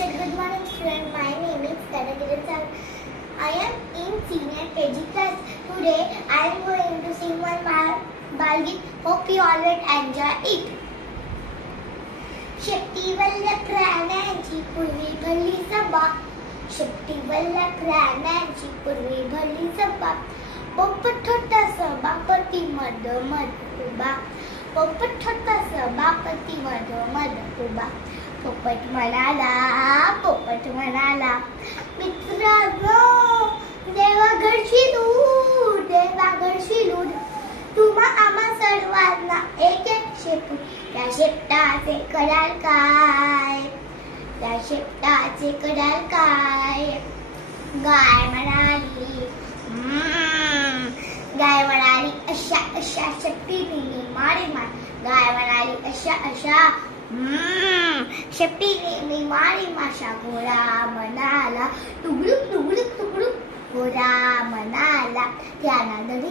teacher. Good morning, student. My name is Kadagiri. I am in senior KG class. Today I am going to sing one Balgit. Hope you all will enjoy it. शक्तिवल्ल प्राण्यांची पूर्वी भरली सभा. शक्तिवल्ल प्राण्यांची पूर्वी भरली सभा. पोपट होता सभापती मध उभा. पोपट होता सभापती मध उभा. पोपट म्हणाला मित्रांनो, देवाघरची दूध तुम्हा आम्हा सर्वांना एक एक शेपूट. त्या शेपटाचे कराल काय? त्या शेपटाचे कराल काय? गाय म्हणाली अशा शेपटीने मारी मार. गाय म्हणाली अशा शेपटीने मारी माशा. घोडा म्हणाला टुगडुक. घोडा म्हणाला त्याना दरी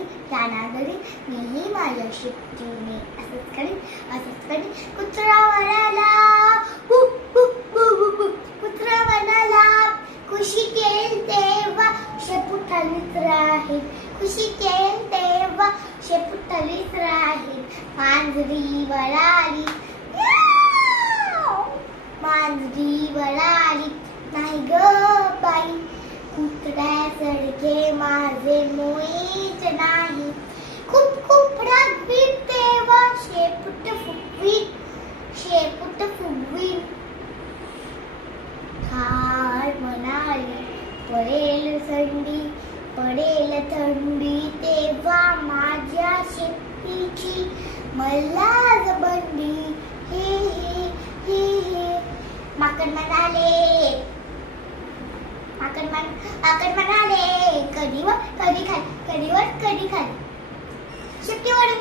मीही माझ्या शेपटीने असंच करीन. कुत्रा म्हणाला खुशी केल तेव्हा शेपूटलीच राहील. मांजरी वळाली नाही ग बाई. कुत्र्यासारखे माझे मोहीच नाही. खूप रागवीत तेव्हा शेपूट फुगवीन. थार म्हणाली पडेल थंडी तेव्हा माझ्या शेपटीची मल्हार बंडी. हे माकड म्हणाले कधी खाली. शेपटीवरून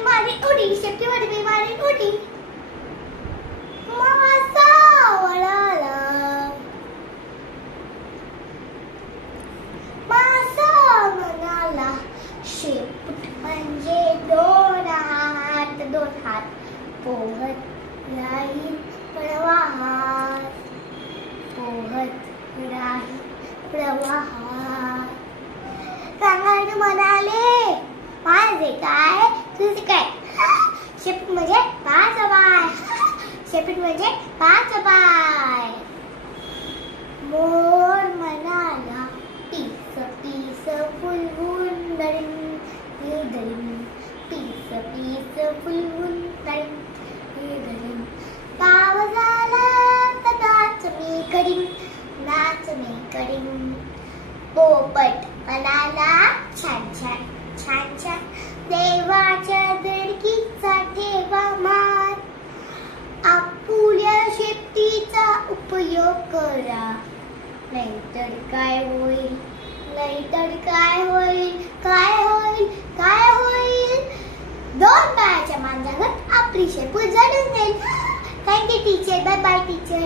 मारी उडी. मासा म्हणाला शेपूट म्हणजे दोन हात पोहत राहील प्रवाहात. सांगायला म्हणाले माझे काय तुझे काय. शेपूट म्हणजे पाच पाय. मोर म्हणाला पीस फुलवून दळीन. पीस फुलवून दळीन. पाव झाला तर नाच मी करीन. पोपट म्हणाला छान देवाच्या दडकीचा ठेवा मार. आपुल्या शेपटीचा उपयोग करा, नाहीतर काय होईल. दोन पायाच्या मांजावर आपली शेपूट जळून जाईल. Thank you teacher. Bye teacher.